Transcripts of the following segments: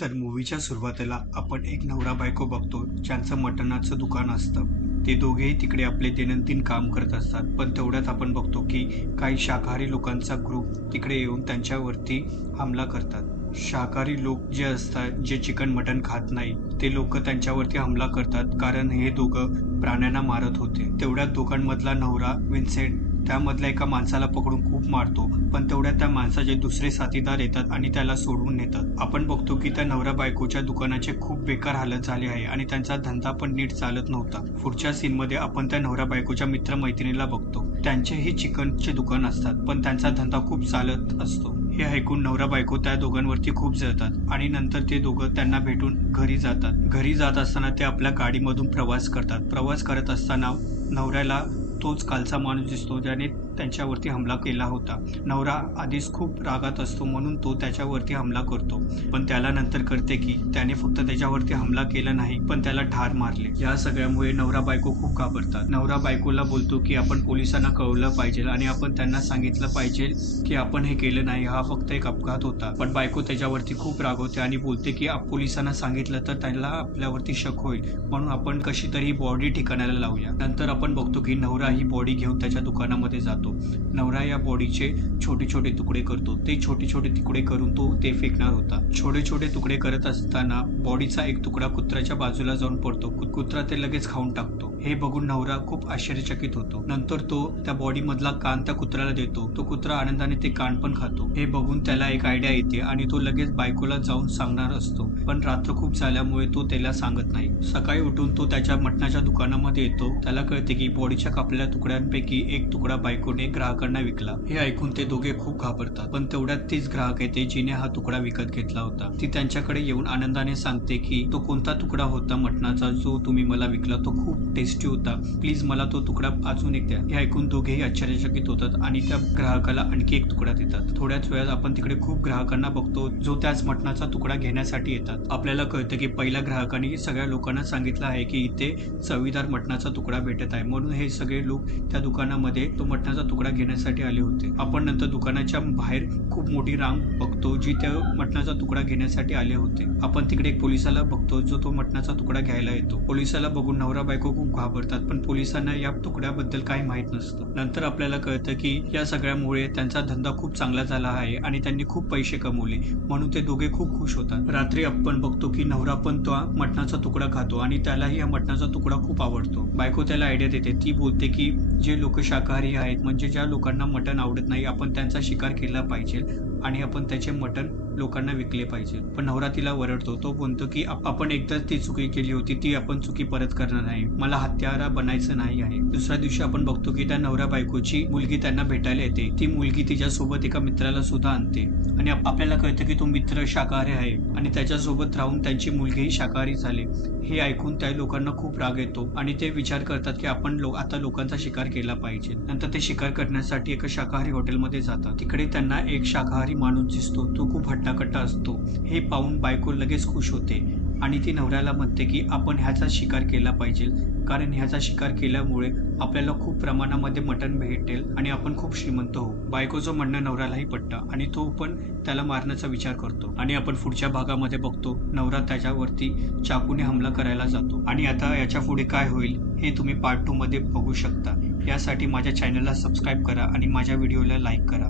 तर मूवीच्या सुरुवातीला आपण एक नवरा बायको बघतो ज्यांचं मटणाचं दुकान असतं. ते दोघेही तिकडे आपले दैनंदिन काम करत असतात. पण तेवढ्यात आपण बघतो की काही शाकाहारी लोकांचा ग्रुप तिकडे येऊन त्यांच्यावरती हमला करतात. शाकाहारी लोक जे असतात, जे चिकन मटण खात नाही, ते लोक त्यांच्यावरती हमला करतात कारण हे दोघं प्राण्यांना मारत होते. तेवढ्यात दोघांमधला नवरा विन्सेंट त्यामधल्या एका माणसाला पकडून खूप मारतो. पण तेवढ्यात त्या माणसाचे दुसरे साथीदार येतात आणि त्याला सोडवून नेतात. आपण बघतो की त्या नवरा बायकोच्या दुकानाचे खूप बेकार हालत झाली आहे आणि त्यांचा धंदा पण नीट चालत नव्हता. पुढच्या सीन मध्ये आपण त्या नवरा बायकोच्या मित्रमैत्रिणीला बघतो. त्यांचेही चिकनचे दुकान असतात, पण त्यांचा धंदा खूप चालत असतो. हे ऐकून नवरा बायको त्या दोघांवरती खूप जळतात आणि नंतर ते दोघं त्यांना भेटून घरी जातात. घरी जात असताना ते आपल्या गाडीमधून प्रवास करतात. प्रवास करत असताना नवऱ्याला तोच कालचा माणूस दिसतो ज्याने त्यांच्यावरती हमला केला होता. नवरा आधीच खूप रागात असतो म्हणून तो त्याच्यावरती हमला करतो. पण त्याला नंतर कळते की त्याने फक्त त्याच्यावरती हमला केला नाही, पण त्याला ठार मारले. या सगळ्यामुळे नवरा बायको खूप घाबरतात. नवरा बायकोला बोलतो की आपण पोलिसांना कळवलं पाहिजे आणि आपण त्यांना सांगितलं पाहिजे की आपण हे केलं नाही, हा फक्त एक अपघात होता. पण बायको त्याच्यावरती खूप रागवते आणि बोलते की पोलिसांना सांगितलं तर त्याला आपल्यावरती शक होईल, म्हणून आपण कशी तरी बॉडी ठिकाणाला लावूया. नंतर आपण बघतो की नवरा ही बॉडी घेऊन त्याच्या दुकानामध्ये जातो. नवरा या बॉडीचे छोटे छोटे तुकडे करतो. ते छोटे छोटे तुकडे करून तो ते फेकणार होता. छोटे छोटे तुकडे करत असताना बॉडीचा एक तुकडा कुत्र्याच्या बाजूला जाऊन पडतो. कुत्रा ते लगेच खाऊन टाकतो. हे बघून नवरा खूप आश्चर्यचकित होतो. नंतर तो त्या बॉडी मधला कान त्या कुत्र्याला देतो. तो कुत्रा आनंदाने ते कान पण खातो. हे बघून त्याला एक आयडिया येते आणि तो लगेच बायकोला जाऊन सांगणार असतो. पण रात्र खूप झाल्यामुळे तो त्याला सांगत नाही. सकाळी उठून तो त्याच्या मटणाच्या दुकानामध्ये येतो. त्याला कळते की बॉडीच्या कापलेल्या तुकड्यांपैकी एक तुकडा बायकोने ग्राहकांना विकला. हे ऐकून ते दोघे खूप घाबरतात. पण तेवढ्यात तीच ग्राहक येते जिने हा तुकडा विकत घेतला होता. ती त्यांच्याकडे येऊन आनंदाने सांगते की तो कोणता तुकडा होता मटणाचा जो तुम्ही मला विकला, तो खूप टेस्टी होता, प्लीज मला तो तुकडा अजून एक द्या. हे ऐकून दोघेही आश्चर्यचकित होतात आणि त्या ग्राहकाला आणखी एक तुकडा देतात. थोड्याच वेळात आपण तिकडे खूप ग्राहकांना बघतो जो त्याच मटणाचा तुकडा घेण्यासाठी येतात. आपल्याला कळतं की पहिल्या ग्राहकांनी सगळ्या लोकांना सांगितलं आहे की इथे चवीदार मटणाचा तुकडा भेटत आहे, म्हणून हे सगळे लोक त्या दुकानामध्ये तो मटणाचा तुकडा घेण्यासाठी आले होते. आपण नंतर दुकानाच्या बाहेर खूप मोठी रांग बघतो जी त्या मटणाचा तुकडा घेण्यासाठी आले होते. आपण तिकडे एक पोलिसाला बघतो जो तो मटणाचा तुकडा घ्यायला येतो. पोलिसाला बघून नवरा बायको खूप घाबरतात, पण पोलिसांना या तुकड्याबद्दल काही माहित नसतं. नंतर आपल्याला कळतं की या सगळ्यामुळे त्यांचा धंदा खूप चांगला झाला आहे आणि त्यांनी खूप पैसे कमवले, म्हणून ते दोघे खूप खुश होतात. रात्री आपण बघतो की नवरा पण तो मटणाचा तुकडा खातो आणि त्यालाही हा मटणाचा तुकडा खूप आवडतो. बायको त्याला आयडिया देते. ती बोलते की जे लोक शाकाहारी आहेत, म्हणजे ज्या लोकांना मटण आवडत नाही, आपण त्यांचा शिकार केला पाहिजे आणि आपण त्याचे मटण लोकांना विकले पाहिजे. पण नवरा तिला वरडतो. तो म्हणतो की आपण एकदा ती चुकी केली होती, ती आपण चुकी परत करणार नाही, मला हत्यारा बनायचं नाही आहे. दुसऱ्या दिवशी आपण बघतो की त्या नवरा बायकोची मुलगी त्यांना भेटायला येते. ती मुलगी तिच्यासोबत एका मित्राला सुद्धा आणते आणि आपल्याला कळतं की तो मित्र शाकाहारी आहे आणि त्याच्यासोबत राहून त्यांची मुलगीही शाकाहारी झाली. हे ऐकून त्या लोकांना खूप राग येतो आणि ते विचार करतात की आपण आता लोकांचा शिकार केला पाहिजे. नंतर ते शिकार करण्यासाठी एका शाकाहारी हॉटेलमध्ये जातात. तिकडे त्यांना एक शाकाहारी माणूस दिसतो. तो खूप हट्टाकट्टा असतो. हे पाहून बायको लगेच खुश होते आणि ती नवऱ्याला म्हणते की आपण ह्याचा शिकार केला पाहिजे, कारण ह्याचा शिकार केल्यामुळे आपल्याला खूप प्रमाणामध्ये मटण भेटेल आणि आपण खूप श्रीमंत होऊ. बायकोचं म्हणणं नवऱ्यालाही पटतं आणि तो पण त्याला मारण्याचा विचार करतो. आणि आपण पुढच्या भागामध्ये बघतो नवरा त्याच्यावरती चाकूने हमला करायला जातो. आणि आता याच्या पुढे काय होईल हे तुम्ही पार्ट 2 मध्ये बघू शकता. यासाठी माझ्या चॅनलला सबस्क्राईब करा आणि माझ्या व्हिडिओला लाईक करा.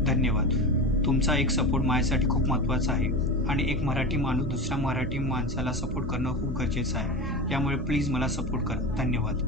धन्यवाद. तुमचा एक सपोर्ट माझ्यासाठी खूप महत्त्वाचा आहे आणि एक मराठी माणूस दुसऱ्या मराठी माणसाला सपोर्ट करणं खूप गरजेचं आहे. यामुळे प्लीज मला सपोर्ट करा. धन्यवाद.